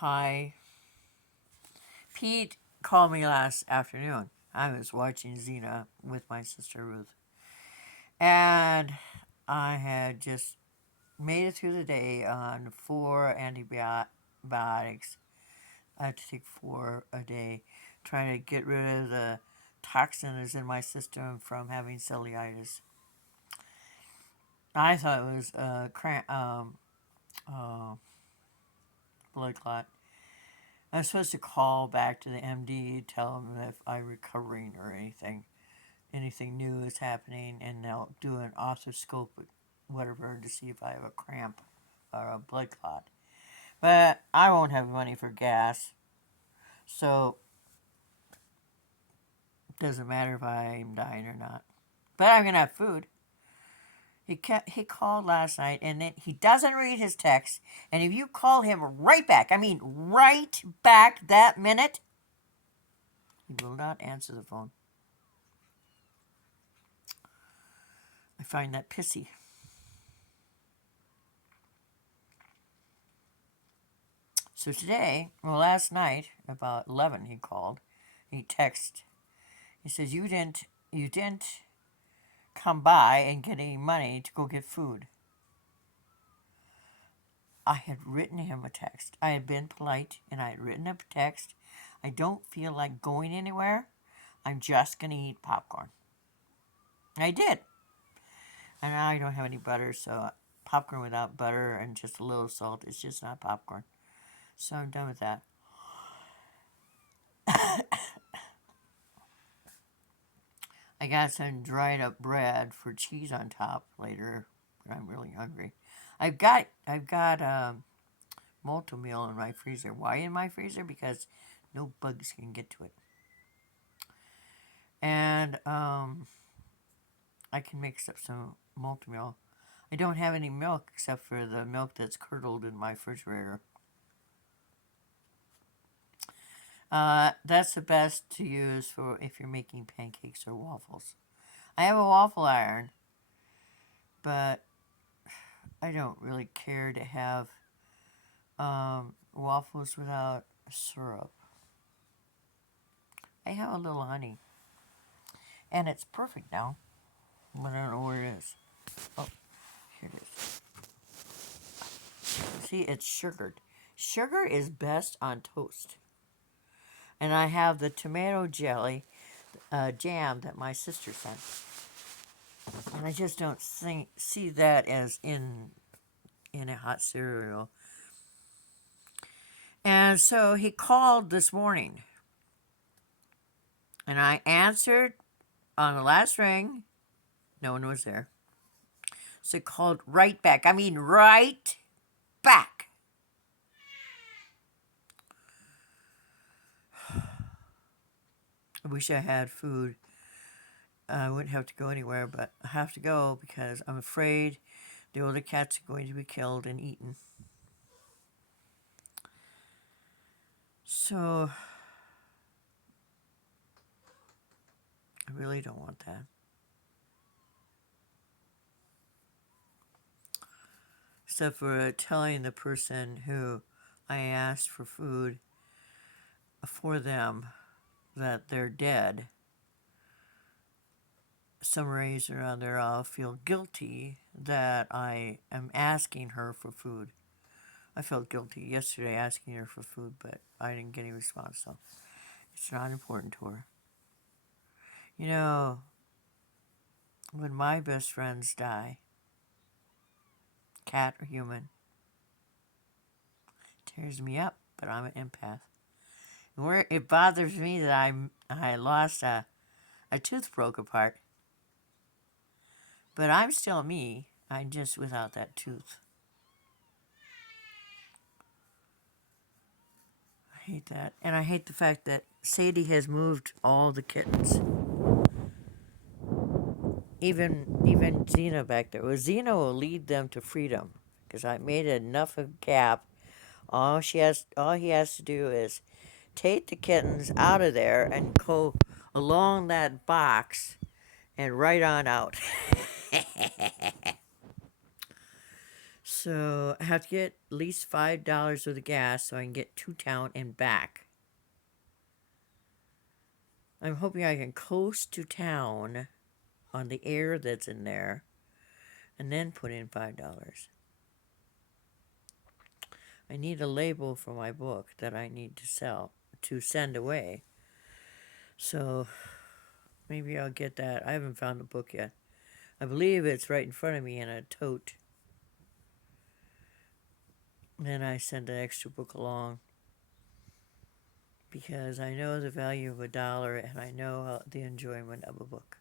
Hi. Pete called me last afternoon. I was watching Xena with my sister Ruth. And I had just made it through the day on 4 antibiotics. I had to take 4 a day, trying to get rid of the toxins in my system from having cellulitis. I thought it was a uh, blood clot. I was supposed to call back to the MD, tell them if I'm recovering or anything new is happening, and they'll do an arthroscope, whatever, to see if I have a cramp or a blood clot. But I won't have money for gas, so it doesn't matter if I'm dying or not. But I'm gonna have food. He called last night, and then he doesn't read his text. And if you call him right back, I mean right back that minute, he will not answer the phone. I find that pissy. So today, well, last night about 11, he called. He texted. He says you didn't come by and get any money to go get food. I had written him a text. I had been polite and I had written a text. I don't feel like going anywhere. I'm just gonna eat popcorn. I did. And now I don't have any butter, so popcorn without butter and just a little salt is just not popcorn. So I'm done with that. I got some dried up bread for cheese on top later when I'm really hungry. I've got multi meal in my freezer. Why in my freezer? Because no bugs can get to it. And I can mix up some multi meal. I don't have any milk except for the milk that's curdled in my refrigerator. That's the best to use for if you're making pancakes or waffles. I have a waffle iron, but I don't really care to have waffles without syrup. I have a little honey, and it's perfect now. But I don't know where it is. Oh, here it is. See, it's sugared. Sugar is best on toast. And I have the tomato jelly jam that my sister sent. And I just don't see that as in a hot cereal. And so he called this morning. And I answered on the last ring. No one was there. So he called right back. I mean, right back. I wish I had food. I wouldn't have to go anywhere, but I have to go because I'm afraid the older cats are going to be killed and eaten. So I really don't want that. Except for telling the person who I asked for food for them that they're dead. Summaries around there, I'll feel guilty that I am asking her for food. I felt guilty yesterday asking her for food, but I didn't get any response, so it's not important to her. You know, when my best friends die, cat or human, it tears me up, but I'm an empath. Where it bothers me that I lost a tooth broke apart, but I'm still me. I'm just without that tooth. I hate that, and I hate the fact that Sadie has moved all the kittens. Even Xena back there. Well, Xena will lead them to freedom because I made enough of a gap. All he has to do is take the kittens out of there and go along that box and right on out. So I have to get at least $5 worth of gas so I can get to town and back. I'm hoping I can coast to town on the air that's in there and then put in $5. I need a label for my book that I need to send away. So maybe I'll get that. I haven't found the book yet. I believe it's right in front of me in a tote. Then I send an extra book along because I know the value of $1 and I know the enjoyment of a book.